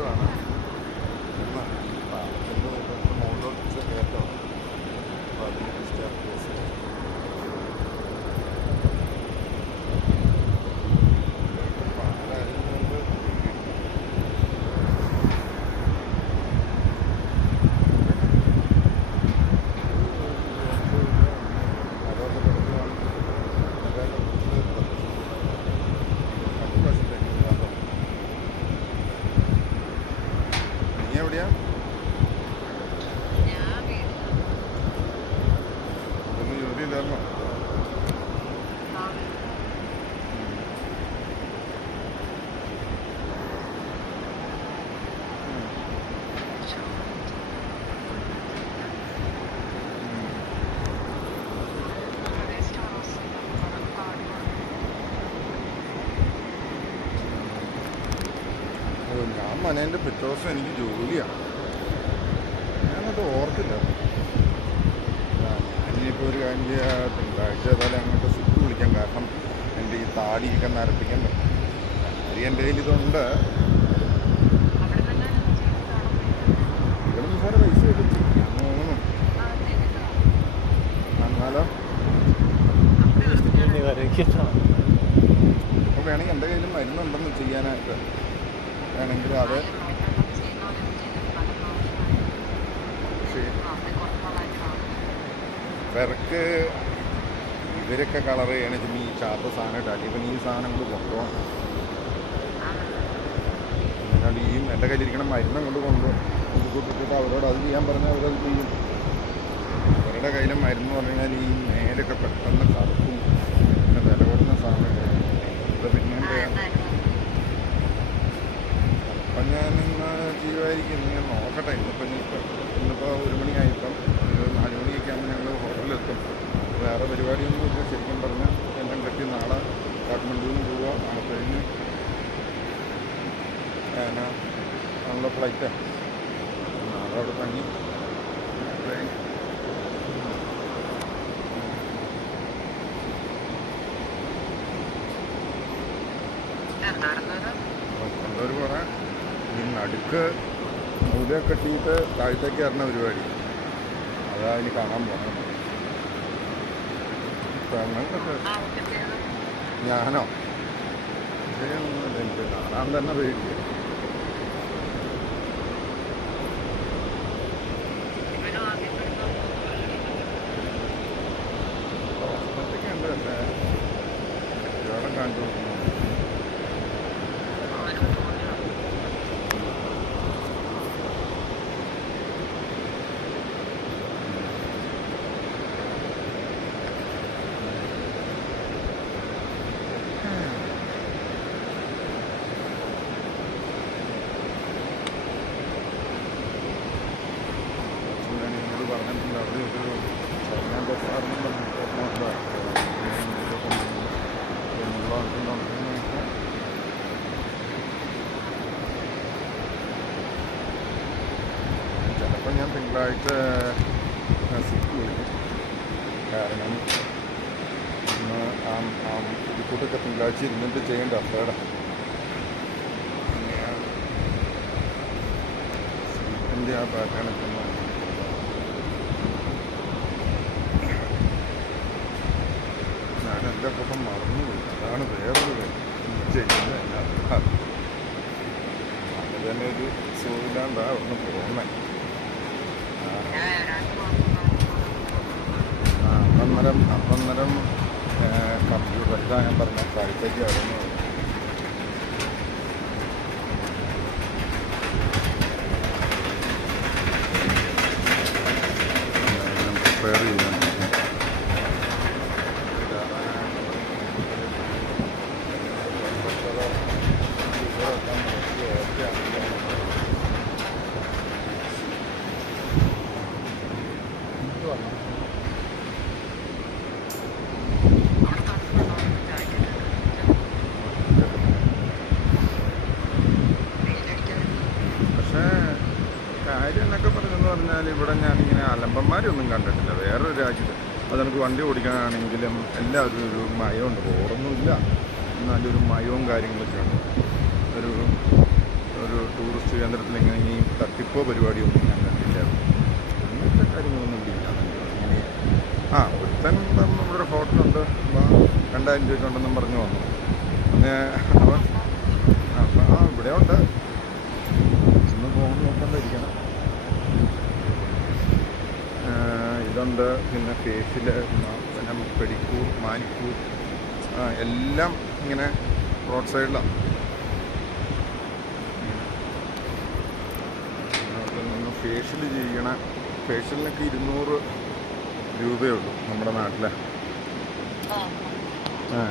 ഇത് ഇവിടെ വെച്ച് നീ മനേന്റെ പിറ്റേ ദിവസം എനിക്ക് ജോലിയാണ്. ഞാനത് ഓർത്തില്ല. ഞാനിപ്പോൾ ഒരു കാര്യം ചെയ്യാൻ തിങ്കളാഴ്ച ഏതായാലും അങ്ങോട്ട് സുഖം വിളിക്കാം. കാരണം എന്റെ ഈ താടിയൊക്കെ നരപ്പിക്കാൻ പറ്റും. എന്റെ കയ്യിൽ ഇതുണ്ട് ഇവിടെ സാറ് പൈസ എടുത്തു എന്നാലോ വേണമെങ്കിൽ എന്റെ കയ്യിൽ മരുന്നുണ്ടെന്ന് ചെയ്യാനായിട്ട്. വേണമെങ്കിൽ അത് വിറക്ക് ഇവരൊക്കെ കളർ ചെയ്യണമെങ്കിൽ ഈ ചാത്ത സാധനമായിട്ട് ഇപ്പം ഈ കൊണ്ട് കൊണ്ടുപോകണം. ഈ എന്റെ കയ്യിലിരിക്കണ മരുന്നും കൊണ്ട് കൊണ്ടുപോകും. അവരോട് അത് ചെയ്യാൻ പറഞ്ഞാൽ അവരത് ചെയ്യും. അവരുടെ കയ്യിലെ മരുന്ന് പറഞ്ഞു കഴിഞ്ഞാൽ ഈ മേലൊക്കെ പെട്ടെന്ന് കറുക്കും പിന്നെ വില കുറഞ്ഞ സാധനം പിന്നെ എന്ത് അപ്പം ഞാൻ ഇന്ന് ചെയ്യുമായിരിക്കും ഞാൻ നോക്കട്ടെ. ഇന്നിപ്പോൾ ഇനിയിപ്പോൾ ഇന്നിപ്പോൾ ഒരു മണിയായിപ്പം ഒരു നാല് മണിയൊക്കെ ആകുമ്പോൾ ഞങ്ങൾ ഹോട്ടലിലെത്തും. വേറെ പരിപാടിയൊന്നും ഇല്ല. ശരിക്കും പറഞ്ഞാൽ എല്ലാം കെട്ടി നാളെ കാഠ്മണ്ഡുവിൽ നിന്ന് പോവുക നാളെ കഴിഞ്ഞ് എന്നാ നമ്മളെ ഫ്ലൈറ്റ് നാളെ അവിടെ തങ്ങി. ട്രെയിൻ എന്തോര് പറയാൻ ഈ നടുക്ക് മൂല കെട്ടിയിട്ട് താഴത്തേക്ക് ഇറങ്ങുന്ന പരിപാടി. അതാ ഇനി കാണാൻ പോകണം ഞാനോ? എനിക്ക് കാണാൻ തന്നെ പേടി ഹോസ്പിറ്റലൊക്കെ ഉണ്ട് പക്ഷേ കച്ചവടം എന്നോട് പറഞ്ഞിട്ടുണ്ട് അവിടെ ഒരു ചൈന ബസാറിനും പറഞ്ഞിട്ടുണ്ട് ചിലപ്പോൾ ഞാൻ തിങ്കളാഴ്ച സിക്ക് വിളിക്കും കാരണം ഇന്ന് ആ ആ പുതുക്കൂട്ടൊക്കെ തിങ്കളാഴ്ച ഇരുന്നിട്ട് ചെയ്യേണ്ട അപ്പേടെ എന്റെ ആ പാറ്റേണൊക്കെ ഒന്ന് ഞാൻ എന്റെ പൊക്കം മറന്നുപോയി അതാണ് വേറൊരു കാര്യം ചെയ്യുന്നത് അത് തന്നെ ഒരു സുഖമില്ലാണ്ടാ ഒന്ന് പോകുന്നേ ആ അന്നേരം അന്നേരം കമ്പ്യൂട്ടർ ഇതാ ഞാൻ പറഞ്ഞ പക്ഷേ കാര്യം എന്നൊക്കെ പറഞ്ഞെന്ന് പറഞ്ഞാൽ ഇവിടെ ഞാനിങ്ങനെ അലമ്പന്മാരൊന്നും കണ്ടിട്ടില്ല. വേറൊരു രാജ്യത്ത് അത് നമുക്ക് വണ്ടി ഓടിക്കാനാണെങ്കിലും എല്ലാവരും ഒരു മയമുണ്ട്. റോഡൊന്നുമില്ല എന്നാലും ഒരു മയവും കാര്യങ്ങളൊക്കെ ഉണ്ട് ഒരു ഒരു ടൂറിസ്റ്റ് കേന്ദ്രത്തിൽ ഇങ്ങനെ ഈ തട്ടിപ്പോ പരിപാടിയൊന്നും ഞാൻ കണ്ടില്ല. അങ്ങനത്തെ കാര്യങ്ങളൊന്നും ആ ഒരുത്തൻ ഇപ്പം ഇവിടെ ഒരു ഹോട്ടലുണ്ട് രണ്ടായിരം രൂപയ്ക്ക് ഉണ്ടെന്നും പറഞ്ഞു വന്നു. പിന്നെ അവൻ ആ, ഇവിടെ ഉണ്ട്. ഇന്ന് പോകുന്നു നോക്കണ്ടിരിക്കണം. ഇതുണ്ട്. പിന്നെ ഫേസിൽ പിന്നെ പെഡിക്കൂർ മാനിക്കൂർ എല്ലാം ഇങ്ങനെ റോഡ് സൈഡിലാണ് ഫേഷ്യൽ ചെയ്യണ. ഫേഷ്യലിനൊക്കെ ഇരുന്നൂറ് രൂപയേ ഉള്ളൂ നമ്മുടെ നാട്ടിലെ. ആ.